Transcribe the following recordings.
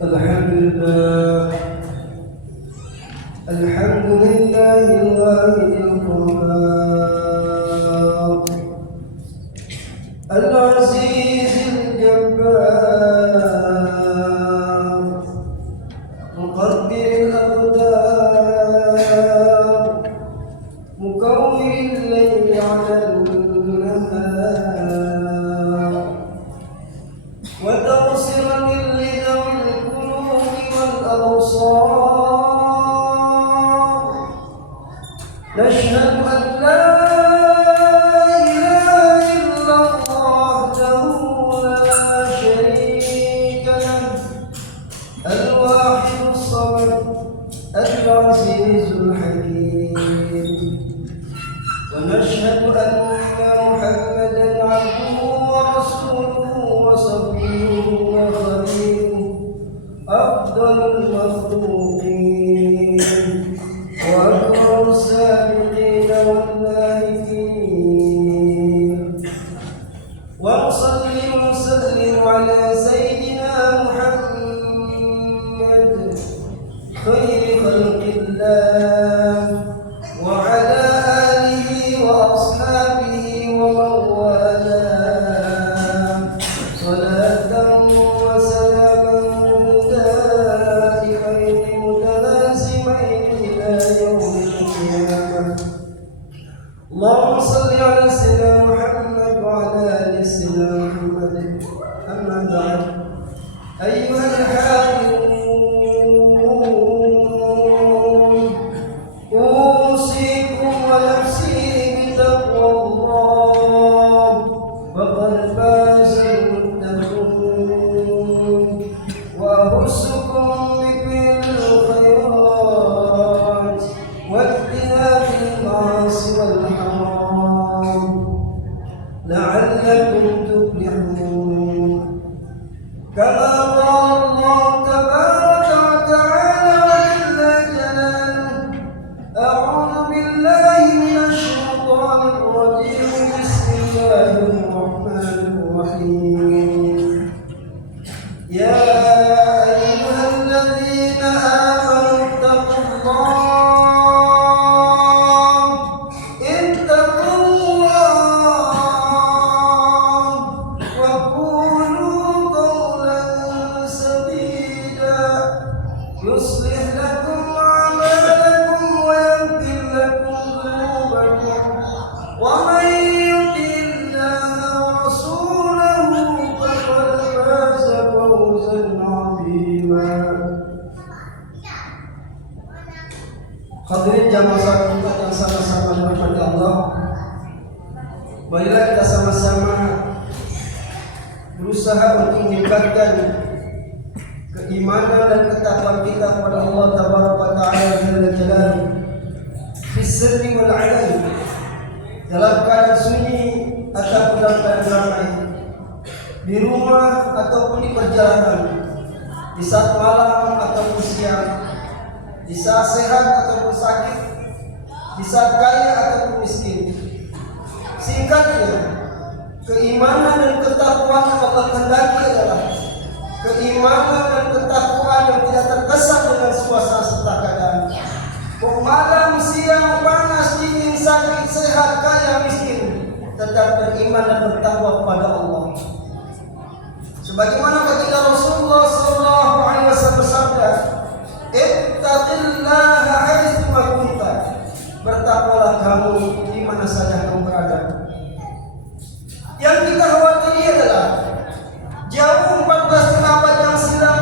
Alhamdulillah, alhamdulillahil wahidil qahhar, al-azizil jabbar, muqaddiril aqdar, mukawwiril layli 'alal nahar, wa tawsiratil نشهد أن لا إله إلا الله وحده لا شريك له الواحد الصمد العزيز الحكيم ونشهد أن محمدا عبده ورسوله وصفيه وخليله أفضل المخلوقين وأكرم السابقين واللاهقين وأصلي وأسلم على سيدنا محمد خير خلق الله وعلى آله وأصحابه ومن والاه صلاة وسلاما دائمين متلازمين إلى يوم القيامة. اللهم صل على سيدنا محمد وعلى آل سيدنا محمد. أما بعد، أيها الحاضرون، أوصيكم ونفسي بتقوى الله، فقد فاز المتقون، وأحثكم بفعل الخيرات واجتناب المعاصي والحرام لعلكم تفلحون. كما قال الله تبارك وتعالى جل جلاله: أعوذ بالله من الشيطان الرجيم، بسم الله الرحمن الرحيم. يا أيها الذين آمنوا اتقوا الله وقولوا قولا سديدا يصلح لكم أعمالكم ويغفر لكم ذنوبكم، ومن يطع الله ورسوله فقد فاز فوزا عظيما. Hadirin jamaah salat Jumat yang sama-sama dirahmati Allah, marilah kita sama-sama berusaha untuk meningkatkan keimanan dan ketakwaan kita kepada Allah Tabaraka wa Ta'ala Jalla Jalaluhu fi sirri wal 'alani, dalam keadaan sunyi ataupun dalam keadaan ramai, di rumah ataupun di perjalanan, di saat malam ataupun siang, di saat sehat ataupun sakit, di saat kaya ataupun miskin. Singkatnya, keimanan dan ketakwaan yang Allah kehendaki adalah keimanan dan ketakwaan yang tidak terkesan dengan suasana serta keadaan. Malam, siang, panas, dingin, sakit, sehat, kaya, miskin, tetap beriman dan bertakwa kepada Allah. Sebagaimana ketika Rasulullah SAW bersabda, "Ittaqillaha haitsu ma kunta." Bertakwalah kamu di mana saja kamu berada. Yang kita khawatiri adalah jauh 14 abad yang silam,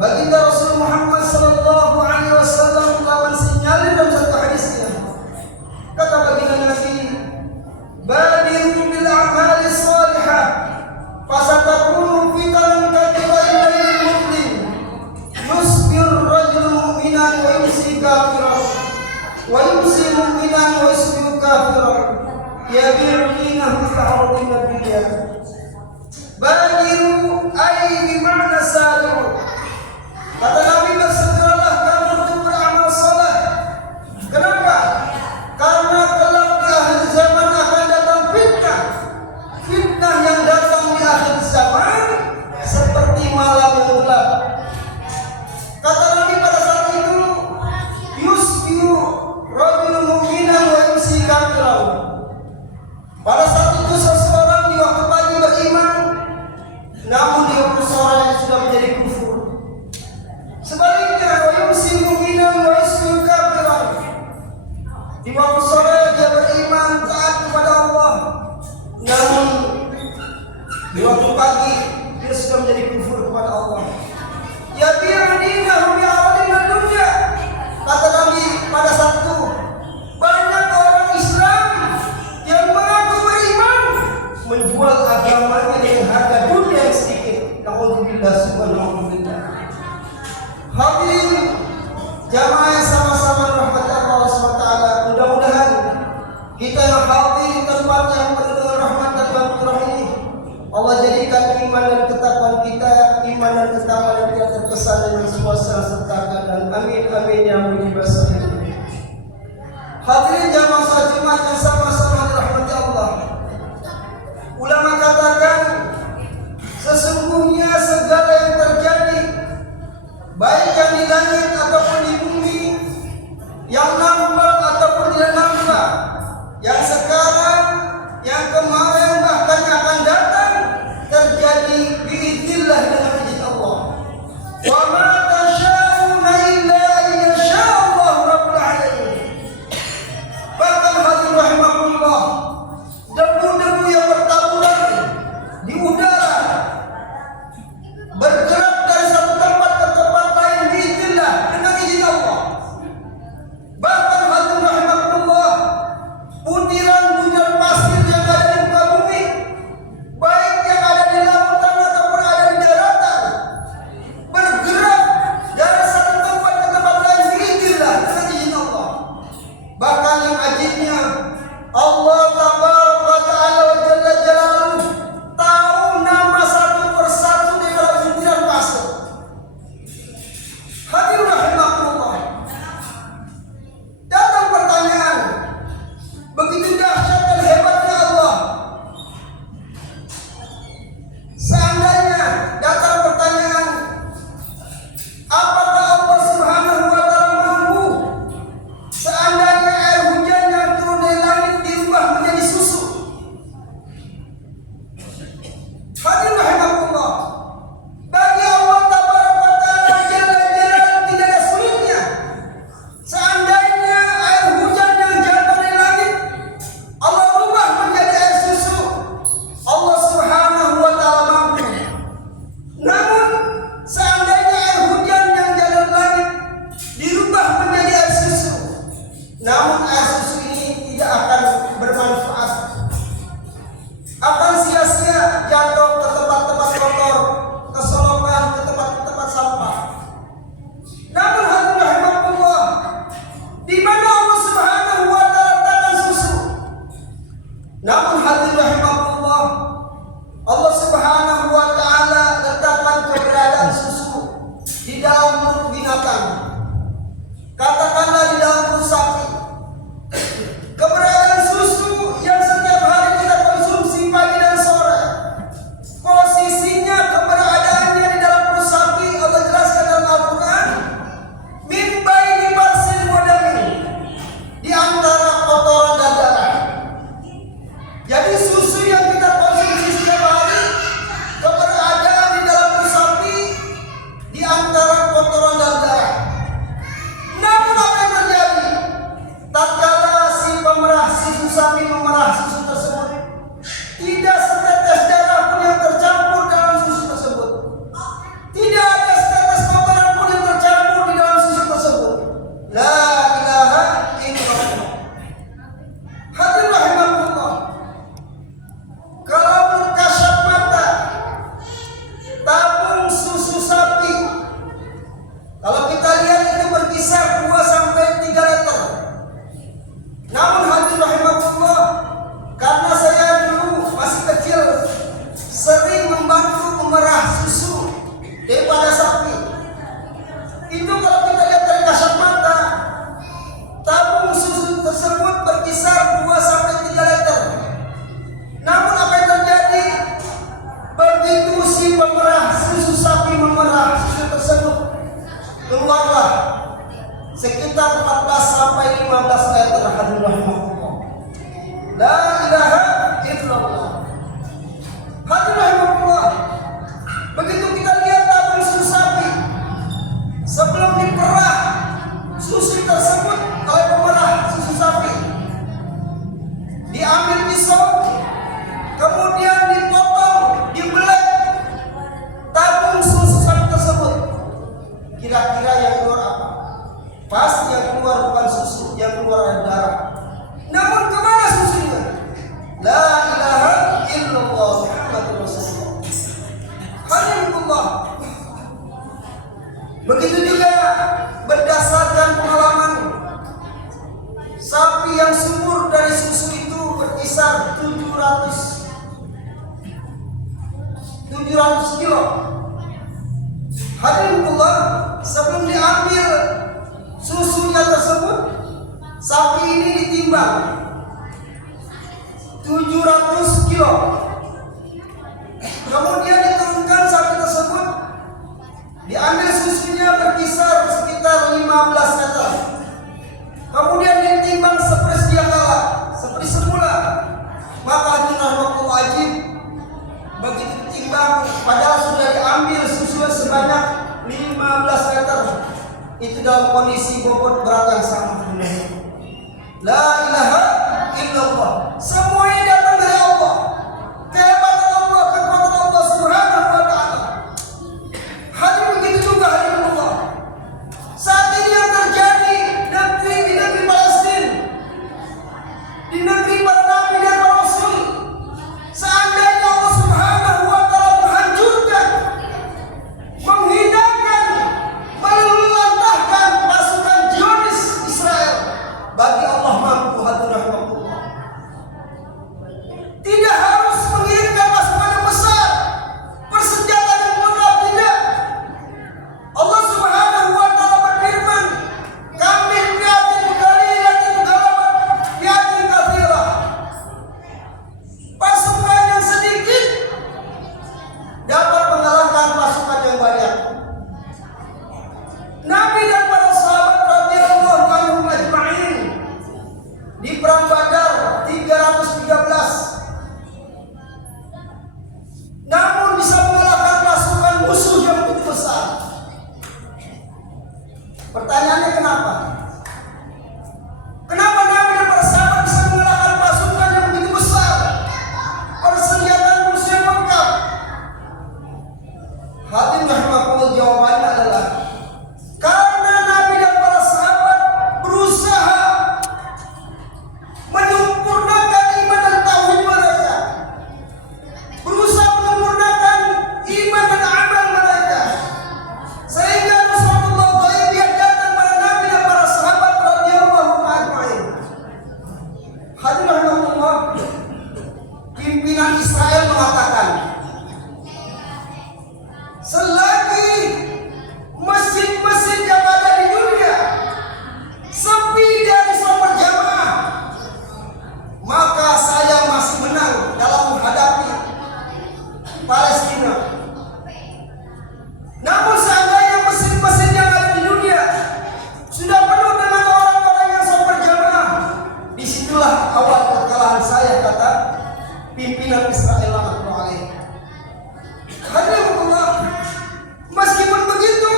baginda Rasul Muhammad sallallahu alaihi wasallam telah mensinyalir dalam satu hadisnya. Kata baginda Nabi, "Badiru bil a'mali shalihah, fasatakunu fitanan katsiratin muslim, yusbir rajul mu'minan wa yumsi kafiran, wa yumsi mu'minan wa yusbihu kafiran, yabi'u dinahu bi'aradin dunya." Badiru ay bima'na sari'u. Kata Nabi, bersegeralah kamu untuk beramal saleh. Kenapa? Karena kelak di akhir zaman akan datang fitnah. Fitnah yang datang di akhir zaman seperti malam yang gelap. namun di waktu sore sudah menjadi kufur. Sebaliknya, wa yumsi mu'minan wa yusbihu kafiran. Di waktu sore dia beriman taat kepada Allah, namun di waktu pagi dia sudah menjadi kufur kepada Allah. Ya bi'adinahu bi'aradina dunya. Kata Nabi pada saat itu, banyak orang Islam yang mengaku beriman menjual agamanya dengan harga dunia yang sedikit. Na'udzubillah subhanallah. Hadirin jamaah yang sama-sama rahmat Allah SWT, mudah-mudahan kita yang hadir di tempat yang penuh dengan rahmat dan berkah ini, Allah jadikan iman dan ketakwaan kita, iman dan ketakwaan yang tidak terkesan dengan suasana serta keadaan. Amin amin ya mujib as-salihin. Hadirin jamaah salat Jumat yang sama-sama dirahmati Allah. Ulama katakan sesungguhnya segala yang terjadi baik yang di langit ataupun di bumi, yang nampak ataupun tidak nampak, yang sekarang, yang kemarin, bahkan yang akan datang, terjadi biiznillah dengan izin Allah. Wa ma tasyauna illa yasha Allah rabbul alamin. Bahkan hadirin rahimakumullah, debu-debu yang bertaburan di udara bergerak dari satu tempat ke tempat lain biiznillah dengan izin Allah. Bahkan hadirin rahimakumullah, butiran hujan pasir yang ada di muka bumi, baik yang ada di lautan ataupun ada di daratan, bergerak dari satu tempat ke tempat lain biiznillah dengan izin Allah. Bahkan yang ajibnya, Allah tabaraka wa ta'ala wa jalla jalaluhu tahu nama satu persatu di dalam butiran pasir. Hadirin rahimakumullah, datang pertanyaan, begitu dahsyat dan hebatnya Allah. Seandainya datang pertanyaan, apakah Allah Subhanahu wa ta'ala mampu seandainya air hujan yang turun dari langit dirubah menjadi susu? Hadirin rahimakumullah, bagi Allah tabaraka wa ta'ala jalla jalaluhu tidak ada sulitnya. Seandainya air hujan yang jatuh dari langit Allah rubah menjadi air susu, Allah Subhanahu wa ta'ala mampu. Namun seandainya air hujan yang jatuh dari langit dirubah menjadi air susu, namun air susu ini tidak akan bermanfaat, akan sia-sia jatuh ke tempat-tempat kotor, ke solokan, ke tempat-tempat sampah. Namun hadirin rahimakumullah, di mana Allah Subhanahu wa ta'ala letakkan susu? Namun hadirin rahimakumullah, Allah Subhanahu wa ta'ala letakkan keberadaan susu di dalam perut binatang. Katakanlah di dalam perut sapi. Keberadaan susu yang setiap hari kita konsumsi pagi dan sore, posisinya keberadaannya di dalam perut sapi Allah jelaskan dalam Al-Quran, min baini barsin wa damin, di antara kotoran dan darah. Jadi susu yang kita konsumsi setiap hari, keberadaan di dalam perut sapi di antara kotoran dan darah. Namun apa yang terjadi? Tatkala si pemerah susu sapi memerah susu tersebut, tidak setetes darah pun yang tercampur dalam susu tersebut. Tidak ada setetes kotoran pun yang tercampur di dalam susu tersebut. La ilaha illallah. Hadirin rahimakumullah, kalau berkasat mata tabung susu sapi, kalau kita lihat itu berkisar 2 sampai 3 liter. Namun hadirin rahimakumullah, karena saya dulu masih kecil sering membantu memerah susu daripada sapi, itu kalau kita lihat dari kasat mata, tabung susu tersebut berkisar 2 sampai 3 liter. Namun apa yang terjadi? Begitu si pemerah susu sapi memerah susu tersebut, keluarlah sekitar 14 sampai 15 liter. Hadirin rahimakumullah, la ilaha illallah. Hadirin rahimakumullah, Begitu juga berdasarkan pengalaman, sapi yang subur dari susu itu berkisar 700 kilo. Hadimullah, sebelum diambil susunya tersebut, sapi ini ditimbang 700 kilo. Kemudian diturunkan sapi tersebut, diambil susunya berkisar sekitar 15 meter. Kemudian ditimbang seperti sedia kala, seperti semula. Maka rahmatullah wajib begitu ditimbang, padahal sudah diambil susunya sebanyak 15 meter. Itu dalam kondisi bobot berat yang sama dengan la ilaha illallah. Semuanya datang dari Allah. Kehebatan Allah, kekuatan Allah Subhanahu wa ta'ala. Hadir begitu juga hadimullah. Saat ini yang terjadi di negeri Palestina, di negeri para nabi dan para rasul, seandainya Allah Subhanahu wa ta'ala menghancurkan, menghinakan, meluluhlantahkan pasukan Zionis Israel, bagi Allah mampu hadirahmatullah. Tidak harus mengirimkan pasukan yang besar, persenjataan yang lengkap, tidak. Allah Subhanahu wa ta'ala berfirman, "Kamil fi'atin qalilatin ghalabat fi'atin katsirah." Pasukan yang sedikit dapat mengalahkan pasukan yang banyak. Nabi dan para sahabat radhiyallahu anhum ajma'in di perang Badar 313, namun bisa mengalahkan pasukan musuh yang begitu besar. Pertanyaannya kenapa? Kenapa Nabi dan para sahabat bisa mengalahkan pasukan yang begitu besar, persenjataan musuh yang lengkap? Hadirin rahimakumullah, jawabannya adalah karena Nabi dan para sahabat berusaha menyempurnakan iman dan tauhid mereka, berusaha menyempurnakan iman dan amal mereka, sehingga Rasulullah ghaibiyah datang pada Nabi dan para sahabat radhiyallahu ajma'in. Hadirin rahimakumullah, pimpinan Israel mengatakan, selagi masjid-masjid yang ada di dunia sepi dari sholat berjamaah, maka saya masih menang dalam menghadapi Palestina. Namun seandainya masjid-masjid yang ada di dunia sudah penuh dengan orang-orang yang sholat berjamaah, disitulah awal kekalahan saya, kata pimpinan Israel laknatullah alaih. Hadimullah, meskipun begitu,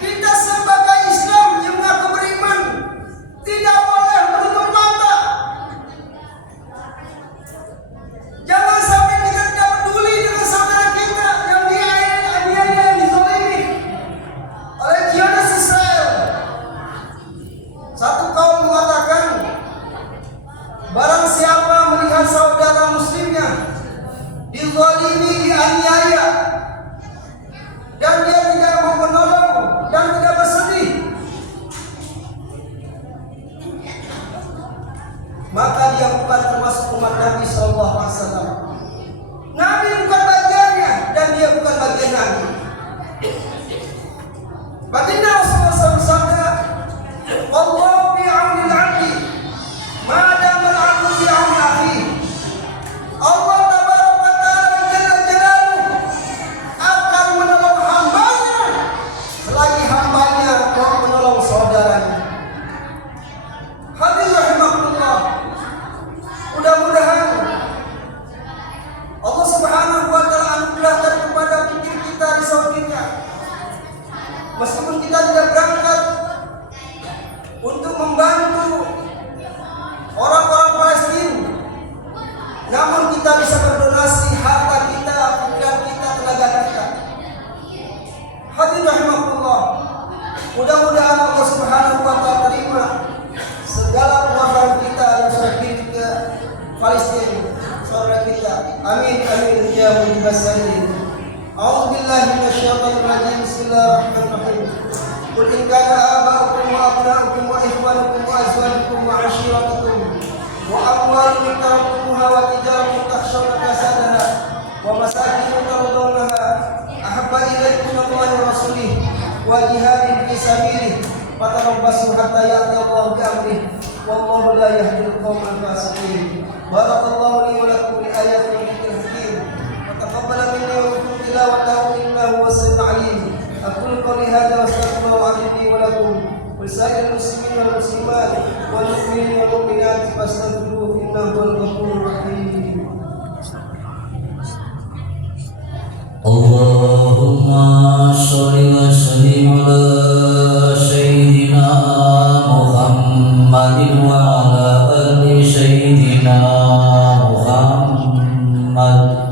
kita sebagai Islam yang mengaku beriman tidak boleh menutup mata. Jangan sampai kita tidak peduli dengan saudara kita yang dianiaya, yang dizalimi oleh Zionis Israel. Satu kaum mengatakan, barang siapa melihat saudara muslimnya dizalimi, dianiaya, dan dia tidak mau menolong dan tidak bersedih, maka dia bukan termasuk umat Nabi sallallahu alaihi wasallam. Nabi bukan bagiannya dan dia bukan bagian Nabi. Baginda Rasulullah SAW bersabda, "Wallahu fi 'auni al-'abdi ma dama al-'abdu fi 'auni akhihi." Allah tabaraka wa ta'ala jalla jalaluhu akan menolong hambanya أعوذ بالله من الشيطان الرجيم. بسم الله الرحمن الرحيم. قل إن كان آباؤكم وأبناؤكم وإخوانكم وأزواجكم وعشيرتكم وأموال اقترفتموها وتجارة تخشون كسادها ومساكن ترضونها أحب إليكم من الله ورسوله وجهاد في سبيله فتربصوا حتى يأتي الله بأمره والله لا يهدي القوم الفاسقين. بارك الله لي ولكم بآيات الذكر الحكيم وتقبل مني ومنكم تلاوته إنه هو السميع العليم. أقول قولي هذا واستغفر الله العظيم لي ولكم ولسائر المسلمين والمسلمات والمؤمنين والمؤمنات فاستغفروه إنه هو الغفور الرحيم. اللهم صل وسلم على سيدنا محمد وعلى آل سيدنا محمد.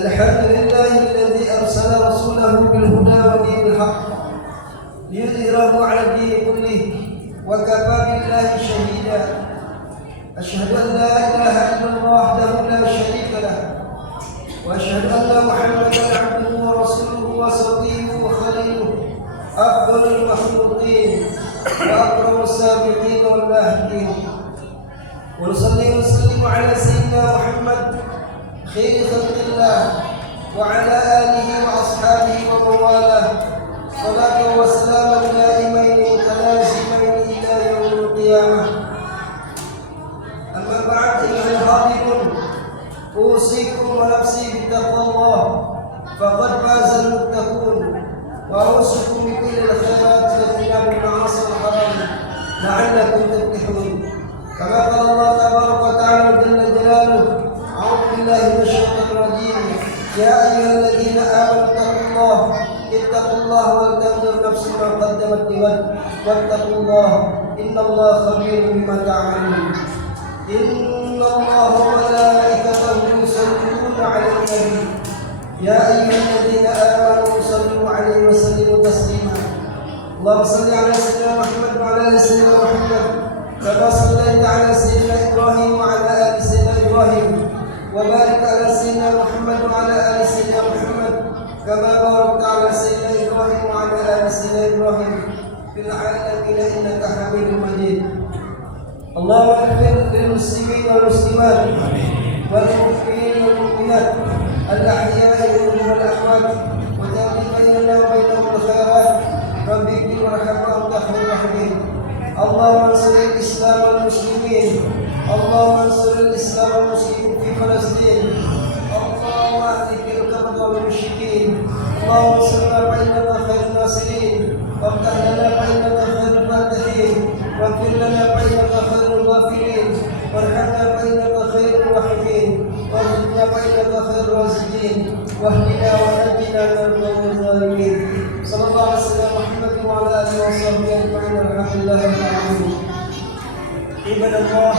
الحمد لله الذي أرسل رسوله بالهدى ودين الحق ليظهره على الدين كله وكفى بالله شهيدا. أشهد أن لا إله إلا الله وحده لا شريك له وأشهد أن محمدا عبده ورسوله وصفيه وخليله أفضل المخلوقين وأكرم السابقين واللاحقين. ونصلي ونسلم على سيدنا محمد خير خلق الله وعلى آله وأصحابه ومن والاه صلاة وسلاما دائمين متلازمين إلى يوم القيامة. أما بعد أيها الحاضرون أوصيكم ونفسي بتقوى الله فقد فاز المتقون وأوصيكم بكل الخيرات واجتناب المعاصي والحرام لعلكم تفلحون. كما قال الله تبارك وتعالى جل جلاله أعوذ بالله من الشيطان الرجيم. يا أيها الذين آمنوا اتقوا الله ولتنظر نفس ما قدمت لغد واتقوا الله إن الله خبير بما تعملون. إن الله وملائكته يصلون على النبي يا أيها الذين آمنوا صلوا عليه وسلموا تسليما. اللهم صل على سيدنا محمد وعلى آل سيدنا محمد كما صليت على سيدنا إبراهيم وعلى آل سيدنا إبراهيم وبارك على سيدنا محمد وعلى آل سيدنا محمد كما باركت على سيدنا إبراهيم وعلى آل سيدنا إبراهيم في العالمين إنك حميد مجيد. اللهم اغفر للمسلمين والمسلمات والمؤمنين والمؤمنات الأحياء منهم والأموات وتقضي بيننا وبينهم الخيرات رب اغفر وارحم وأنت خير الراحمين. اللهم انصر الإسلام والمسلمين. اللهم انصر الإسلام والمسلمين في فلسطين. اللهم أهلك الكفرة والمشركين. اللهم انصرنا فإنك خير الناصرين وافتح لنا فإنك خير الفاتحين واغفر لنا فإنك خير الغافرين وارحمنا فإنك خير الراحمين وارزقنا فإنك خير الرازقين واهدنا ونجنا من القوم الظالمين. صلى الله على سيدنا محمد وعلى آله وصحبه أجمعين. الحمد لله رب العالمين. عباد الله